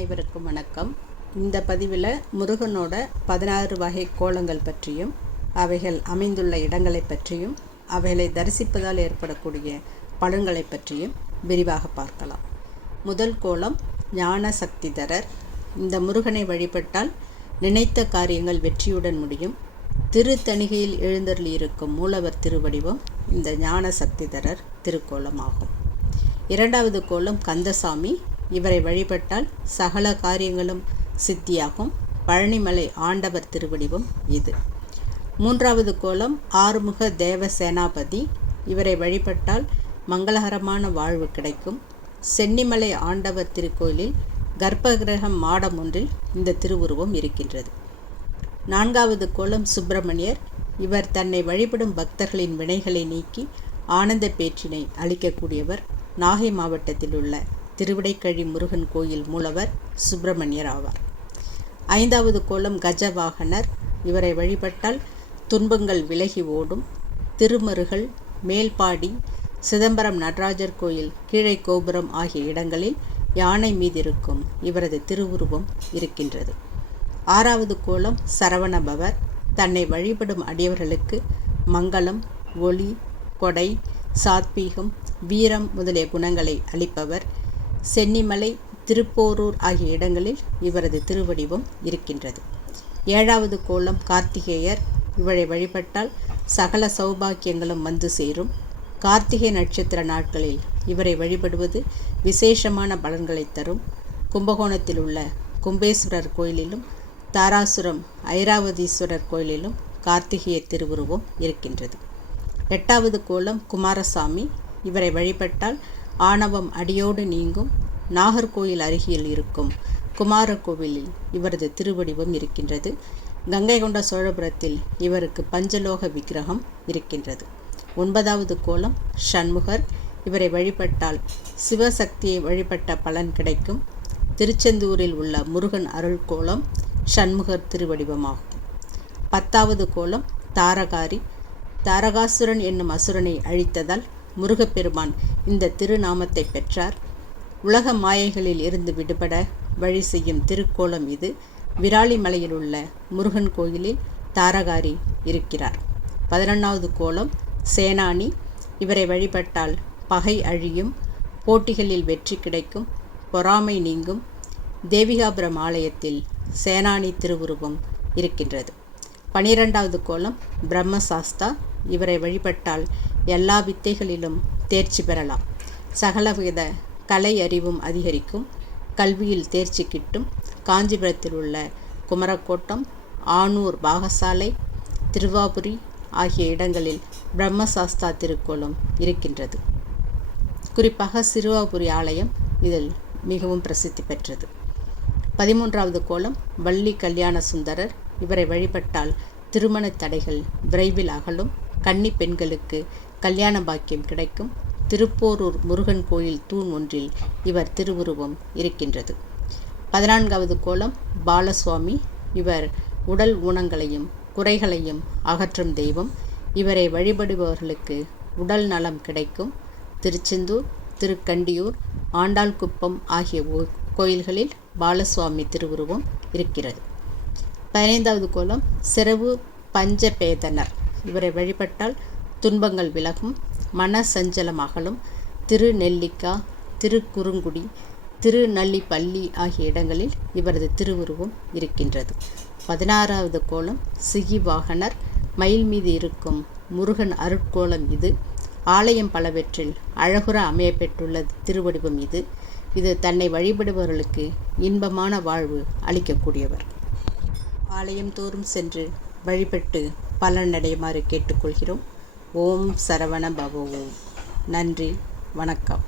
அனைவருக்கும் வணக்கம். இந்த பதிவில் முருகனோட பதினாறு வகை கோலங்கள் பற்றியும் அவைகள் அமைந்துள்ள இடங்களை பற்றியும் அவைகளை தரிசிப்பதால் ஏற்படக்கூடிய பலன்களை பற்றியும் விரிவாக பார்க்கலாம். முதல் கோலம் ஞான சக்திதரர் இந்த முருகனை வழிபட்டால் நினைத்த காரியங்கள் வெற்றியுடன் முடியும். திருத்தணிகையில் எழுந்தருளியிருக்கும் மூலவர் திருவடிவம் இந்த ஞான சக்திதரர் திருக்கோலமாகும். இரண்டாவது கோலம் கந்தசாமி. இவரை வழிபட்டால் சகல காரியங்களும் சித்தியாகும். பழனிமலை ஆண்டவர் திருவடிவும் இது. மூன்றாவது கோலம் ஆறுமுக தேவ சேனாபதி. இவரை வழிபட்டால் மங்களகரமான வாழ்வு கிடைக்கும். சென்னிமலை ஆண்டவர் திருக்கோயிலில் கர்ப்பகிரகம் மாடம் ஒன்றில் இந்த திருவுருவம் இருக்கின்றது. நான்காவது கோலம் சுப்பிரமணியர். இவர் தன்னை வழிபடும் பக்தர்களின் வினைகளை நீக்கி ஆனந்த பேற்றினை அளிக்கக்கூடியவர். நாகை மாவட்டத்தில் உள்ள திருவிடைக்கழி முருகன் கோயில் மூலவர் சுப்பிரமணியர் ஆவார். ஐந்தாவது கோலம் கஜவாகனர் இவரை வழிபட்டால் துன்பங்கள் விலகி ஓடும். திருமருகள் மேல்பாடி சிதம்பரம் நடராஜர் கோயில் கீழே கோபுரம் ஆகிய இடங்களில் யானை மீதிருக்கும் இவரது திருவுருவம் இருக்கின்றது. ஆறாவது கோலம் சரவணபவர். தன்னை வழிபடும் அடியவர்களுக்கு மங்களம் ஒளி கொடை சாத்வீகம் வீரம் முதலிய குணங்களை அளிப்பவர். சென்னிமலை திருப்போரூர் ஆகிய இடங்களில் இவரது திருவடிவம் இருக்கின்றது. ஏழாவது கோலம் கார்த்திகேயர். இவரை வழிபட்டால் சகல சௌபாக்கியங்களும் வந்து சேரும். கார்த்திகை நட்சத்திர நாட்களில் இவரை வழிபடுவது விசேஷமான பலன்களை தரும். கும்பகோணத்தில் உள்ள கும்பேஸ்வரர் கோயிலிலும் தாராசுரம் ஐராவதீஸ்வரர் கோயிலிலும் கார்த்திகேய திருவுருவம் இருக்கின்றது. எட்டாவது கோலம் குமாரசாமி. இவரை வழிபட்டால் ஆணவம் அடியோடு நீங்கும். நாகர்கோயில் அருகில் இருக்கும் குமார கோவிலில் இவரது திருவடிவம் இருக்கின்றது. கங்கை கொண்ட சோழபுரத்தில் இவருக்கு பஞ்சலோக விக்கிரகம் இருக்கின்றது. ஒன்பதாவது கோலம் ஷண்முகர் இவரை வழிபட்டால் சிவசக்தியை வழிபட்ட பலன் கிடைக்கும். திருச்செந்தூரில் உள்ள முருகன் அருள் கோலம் ஷண்முகர் திருவடிவமாகும். பத்தாவது கோலம் தாரகாரி. தாரகாசுரன் என்னும் அசுரனை அழித்ததால் முருகப்பெருமான் இந்த திருநாமத்தை பெற்றார். உலக மாயைகளில் இருந்து விடுபட வழி செய்யும் திருக்கோலம் இது. விராலிமலையில் உள்ள முருகன் கோயிலில் தாரகாரி இருக்கிறார். பதினொன்றாவது கோலம் சேனானி. இவரை வழிபட்டால் பகை அழியும் போட்டிகளில் வெற்றி கிடைக்கும் பொறாமை நீங்கும். தேவிகாபுரம் ஆலயத்தில் சேனானி திருவுருவம் இருக்கின்றது. பனிரெண்டாவது கோலம் பிரம்மசாஸ்தா. இவரை வழிபட்டால் எல்லா வித்தைகளிலும் தேர்ச்சி பெறலாம். சகலவித கலை அறிவும் அதிகரிக்கும். கல்வியில் தேர்ச்சி கிட்டும். காஞ்சிபுரத்தில் உள்ள குமரக்கோட்டம் ஆனூர் பாகசாலை திருவாபுரி ஆகிய இடங்களில் பிரம்மசாஸ்தா திருக்கோலம் இருக்கின்றது. குறிப்பாக சிறுவாபுரி ஆலயம் இதில் மிகவும் பிரசித்தி பெற்றது. பதிமூன்றாவது கோலம் வள்ளி கல்யாண சுந்தரர் இவரை வழிபட்டால் திருமண தடைகள் விரைவில் அகலும். கன்னி பெண்களுக்கு கல்யாண பாக்கியம் கிடைக்கும். திருப்போரூர் முருகன் கோயில் தூண் ஒன்றில் இவர் திருவுருவம் இருக்கின்றது. பதினான்காவது கோலம் பாலசுவாமி. இவர் உடல் ஊனங்களையும் குறைகளையும் அகற்றும் தெய்வம். இவரை வழிபடுபவர்களுக்கு உடல் நலம் கிடைக்கும். திருச்செந்தூர் திருக்கண்டியூர் ஆண்டாள்குப்பம் ஆகிய கோயில்களில் பாலசுவாமி திருவுருவம் இருக்கிறது. பதினைந்தாவது கோலம் சிறவு பஞ்சபேதனர். இவரை வழிபட்டால் துன்பங்கள் விலகும் மன சஞ்சலம் திருநெல்லிக்கா திருக்குறுங்குடி திருநள்ளிப்பள்ளி ஆகிய இடங்களில் இவரது திருவுருவம் இருக்கின்றது. பதினாறாவது கோலம் சிகிவாகனர் மயில் மீது இருக்கும் முருகன் அருட்கோலம் இது. ஆலயம் பலவற்றில் அழகுற அமையப்பெற்றுள்ள திருவடிவம் இது. இது தன்னை வழிபடுபவர்களுக்கு இன்பமான வாழ்வு அளிக்கக்கூடியவர். ஆலயம் தோறும் சென்று வழிபட்டு பலனடையுமாறு கேட்டுக்கொள்கிறோம். ஓம் சரவண பவ ஓம் நன்றி. வணக்கம்.